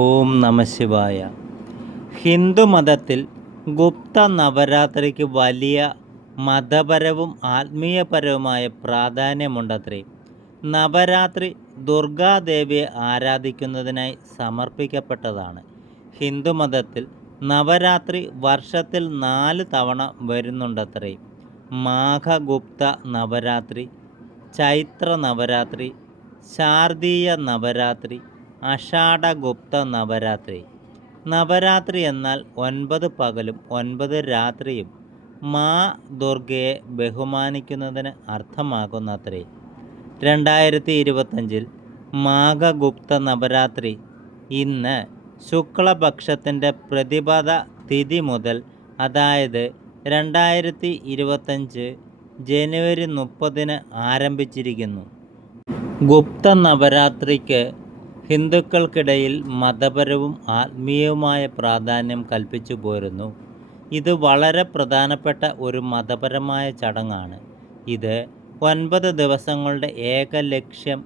ഓം നമശിവായ ഹിന്ദുമതത്തിൽ ഗുപ്ത നവരാത്രിക്ക് വലിയ മതപരവും ആത്മീയപരവുമായ പ്രാധാന്യമുണ്ടത്രേ. നവരാത്രി ദുർഗാദേവിയെ ആരാധിക്കുന്നതിനായി സമർപ്പിക്കപ്പെട്ടതാണ്. ഹിന്ദുമതത്തിൽ നവരാത്രി വർഷത്തിൽ നാല് തവണ വരുന്നുണ്ടത്രേ. മാഘഗുപ്ത നവരാത്രി ചൈത്ര നവരാത്രി ശാർദീയ നവരാത്രി അഷാഢഗുപ്ത നവരാത്രി. നവരാത്രി എന്നാൽ ഒൻപത് പകലും ഒൻപത് രാത്രിയും മാ ദുർഗയെ ബഹുമാനിക്കുന്നതിന് അർത്ഥമാകുന്നത്രേ. രണ്ടായിരത്തി ഇരുപത്തഞ്ചിൽ മാഘഗുപ്ത നവരാത്രി ഇന്ന് ശുക്ലപക്ഷത്തിന്റെ പ്രതിപദ തിഥി മുതൽ അതായത് രണ്ടായിരത്തി ഇരുപത്തഞ്ച് ജനുവരി മുപ്പതിന് ആരംഭിച്ചിരിക്കുന്നു. ഗുപ്ത നവരാത്രിക്ക് ഹിന്ദുക്കൾക്കിടയിൽ മതപരവും ആത്മീയവുമായ പ്രാധാന്യം കൽപ്പിച്ചു പോരുന്നു. ഇത് വളരെ പ്രധാനപ്പെട്ട ഒരു മതപരമായ ചടങ്ങാണ്. ഇത് ഒൻപത് ദിവസങ്ങളുടെ ഏക ലക്ഷ്യം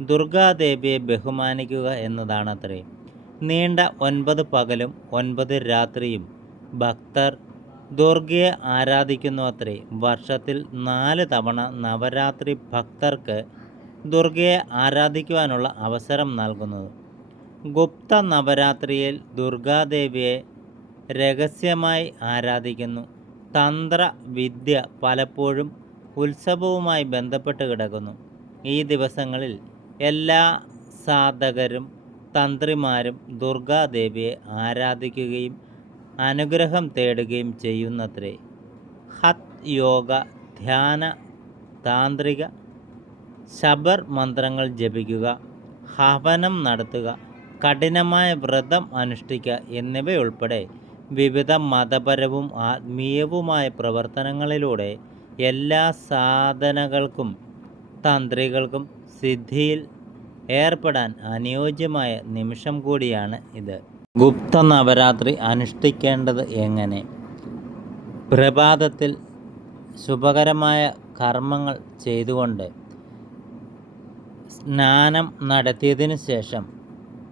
ദുർഗാദേവിയെ ബഹുമാനിക്കുക എന്നതാണത്രേ. നീണ്ട ഒൻപത് പകലും ഒൻപത് രാത്രിയും ഭക്തർ ദുർഗയെ ആരാധിക്കുന്നു അത്രേ. വർഷത്തിൽ നാല് തവണ നവരാത്രി ഭക്തർക്ക് ദുർഗയെ ആരാധിക്കുവാനുള്ള അവസരം നൽകുന്നത്. ഗുപ്ത നവരാത്രിയിൽ ദുർഗാദേവിയെ രഹസ്യമായി ആരാധിക്കുന്നു. തന്ത്ര വിദ്യ പലപ്പോഴും ഉത്സവവുമായി ബന്ധപ്പെട്ട് കിടക്കുന്നു. ഈ ദിവസങ്ങളിൽ എല്ലാ സാധകരും തന്ത്രിമാരും ദുർഗാദേവിയെ ആരാധിക്കുകയും അനുഗ്രഹം തേടുകയും ചെയ്യുന്നത്രേ. ഹത് യോഗ ധ്യാന താന്ത്രിക ശബർ മന്ത്രങ്ങൾ ജപിക്കുക ഹവനം നടത്തുക കഠിനമായ വ്രതം അനുഷ്ഠിക്കുക എന്നിവയുൾപ്പെടെ വിവിധ മതപരവും ആത്മീയവുമായ പ്രവർത്തനങ്ങളിലൂടെ എല്ലാ സാധനകൾക്കും തന്ത്രികൾക്കും സിദ്ധിയിൽ ഏർപ്പെടാൻ അനുയോജ്യമായ നിമിഷം കൂടിയാണ് ഇത്. ഗുപ്ത നവരാത്രി അനുഷ്ഠിക്കേണ്ടത് എങ്ങനെ? പ്രഭാതത്തിൽ ശുഭകരമായ കർമ്മങ്ങൾ ചെയ്തുകൊണ്ട് സ്നാനം നടത്തിയതിനു ശേഷം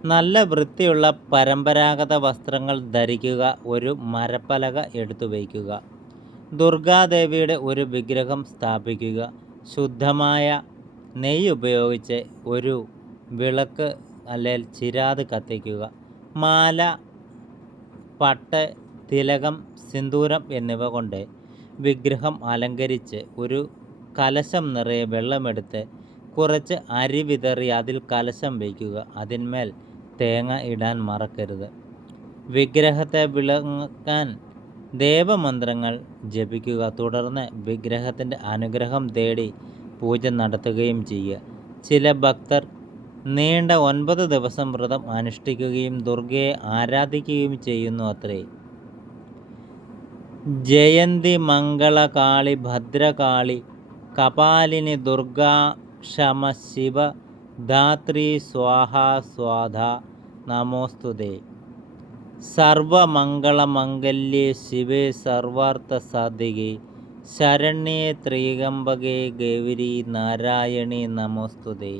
നല്ല വൃത്തിയുള്ള പരമ്പരാഗത വസ്ത്രങ്ങൾ ധരിക്കുക ഒരു മരപ്പലക എടുത്തു വയ്ക്കുക ദുർഗാദേവിയുടെ ഒരു വിഗ്രഹം സ്ഥാപിക്കുക ശുദ്ധമായ നെയ്യ് ഉപയോഗിച്ച് ഒരു വിളക്ക് അല്ലെങ്കിൽ ചിരാത് കത്തിക്കുക മാല പട്ട് തിലകം സിന്ദൂരം എന്നിവ കൊണ്ട് വിഗ്രഹം അലങ്കരിച്ച് ഒരു കലശം നിറയെ വെള്ളമെടുത്ത് കുറച്ച് അരി വിതറി അതിൽ കലശം വയ്ക്കുക. അതിന്മേൽ തേങ്ങ ഇടാൻ മറക്കരുത്. വിഗ്രഹത്തെ വിളങ്ങാൻ ദേവമന്ത്രങ്ങൾ ജപിക്കുക. തുടർന്ന് വിഗ്രഹത്തിന്റെ അനുഗ്രഹം തേടി പൂജ നടത്തുകയും ചെയ്യുക. ചില ഭക്തർ നീണ്ട ഒൻപത് ദിവസം വ്രതം അനുഷ്ഠിക്കുകയും ദുർഗയെ ആരാധിക്കുകയും ചെയ്യുന്നു അത്രേ. ജയന്തി മംഗളകാളി ഭദ്രകാളി കപാലിനി ദുർഗാ ക്ഷമ ശിവ ധാത്രി സ്വാഹ സ്വാധ നമോസ്തുതേ. സർവമംഗളമംഗല്യേ ശിവേ സർവാർത്ഥ സാധികേ ശരണ്യേ ത്രികമ്പകേ ഗൗരി നാരായണി നമോസ്തുതേ.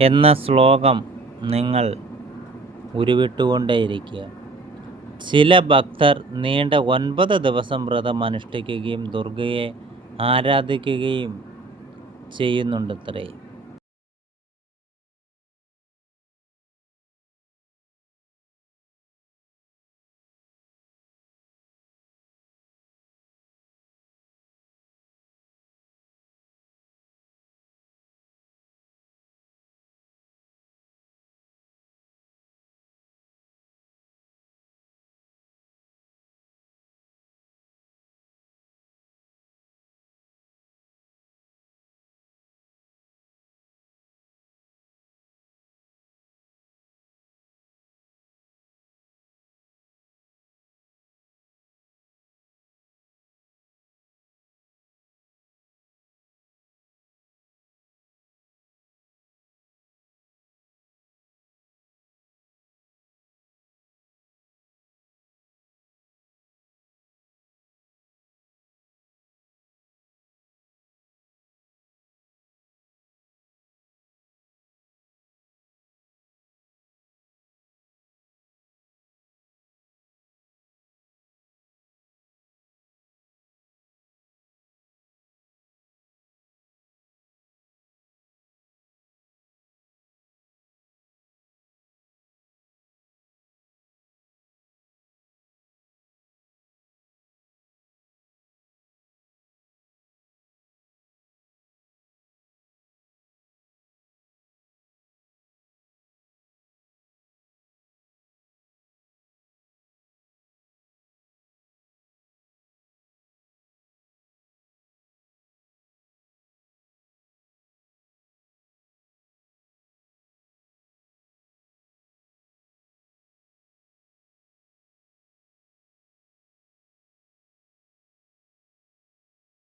എന്ന ശ്ലോകം നിങ്ങൾ ഉരുവിട്ടുകൊണ്ടേയിരിക്കുക. ചില ഭക്തർ നീണ്ട ഒൻപത് ദിവസം വ്രതം അനുഷ്ഠിക്കുകയും ദുർഗയെ ആരാധിക്കുകയും ചെയ്യുന്നുണ്ടത്രേ.